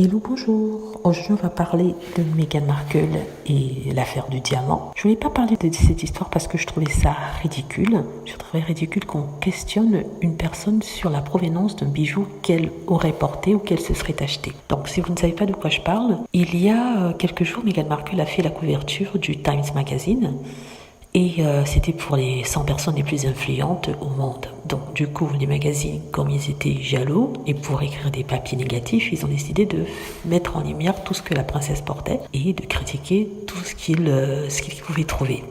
Hello, bonjour. Aujourd'hui, on va parler de Meghan Markle et l'affaire du diamant. Je voulais pas parler de cette histoire parce que je trouvais ça ridicule. Je trouvais ridicule qu'on questionne une personne sur la provenance d'un bijou qu'elle aurait porté ou qu'elle se serait acheté. Donc, si vous ne savez pas de quoi je parle, il y a quelques jours, Meghan Markle a fait la couverture du Times Magazine. Et c'était pour les 100 personnes les plus influentes au monde. Donc du coup, les magazines, comme ils étaient jaloux, et pour écrire des papiers négatifs, ils ont décidé de mettre en lumière tout ce que la princesse portait et de critiquer tout ce qu'ils pouvaient trouver.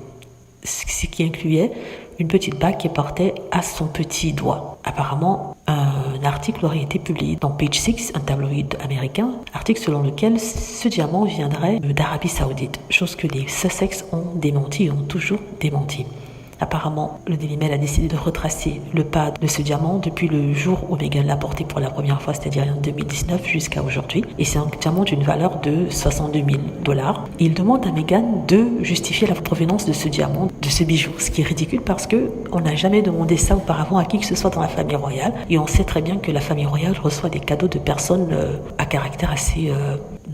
Ce qui incluait une petite bague qu'elle portait à son petit doigt. Apparemment, un article aurait été publié dans Page Six, un tabloïd américain, article selon lequel ce diamant viendrait d'Arabie Saoudite, chose que les Sussex ont démenti et ont toujours démenti. Apparemment, le Daily Mail a décidé de retracer le pas de ce diamant depuis le jour où Meghan l'a porté pour la première fois, c'est-à-dire en 2019 jusqu'à aujourd'hui. Et c'est un diamant d'une valeur de 62 000 $. Il demande à Meghan de justifier la provenance de ce diamant, de ce bijou, ce qui est ridicule parce que on n'a jamais demandé ça auparavant à qui que ce soit dans la famille royale. Et on sait très bien que la famille royale reçoit des cadeaux de personnes à caractère assez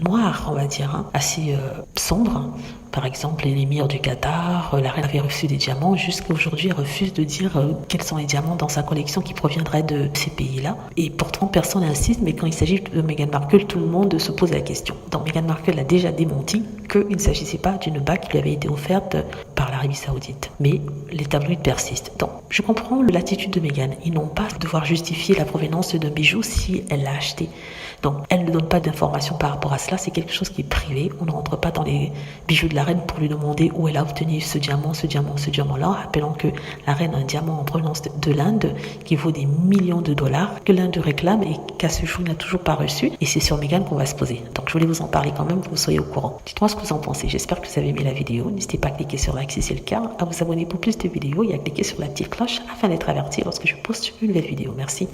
noir, on va dire, assez sombre. Par exemple, l'émir du Qatar, la reine avait reçu des diamants. Jusqu'à aujourd'hui, elle refuse de dire quels sont les diamants dans sa collection qui proviendraient de ces pays-là. Et pourtant, personne n'insiste, mais quand il s'agit de Meghan Markle, tout le monde se pose la question. Donc, Meghan Markle a déjà démenti qu'il ne s'agissait pas d'une bague qui lui avait été offerte par l'Arabie Saoudite. Mais les tabloïds persistent. Donc, je comprends l'attitude de Meghan. Ils n'ont pas à devoir justifier la provenance d'un bijou si elle l'a acheté. Donc, elle ne donne pas d'informations par rapport à cela. C'est quelque chose qui est privé. On ne rentre pas dans les bijoux de la reine pour lui demander où elle a obtenu ce diamant-là, rappelant que la reine a un diamant en provenance de l'Inde qui vaut des millions de dollars, que l'Inde réclame et qu'à ce jour n'a toujours pas reçu. Et c'est sur Meghan qu'on va se poser. Donc, je voulais vous en parler quand même, que vous soyez au courant. Dites-moi ce que vous en pensez. J'espère que vous avez aimé la vidéo. N'hésitez pas à cliquer sur like si c'est le cas, à vous abonner pour plus de vidéos et à cliquer sur la petite cloche afin d'être averti lorsque je poste une nouvelle vidéo. Merci.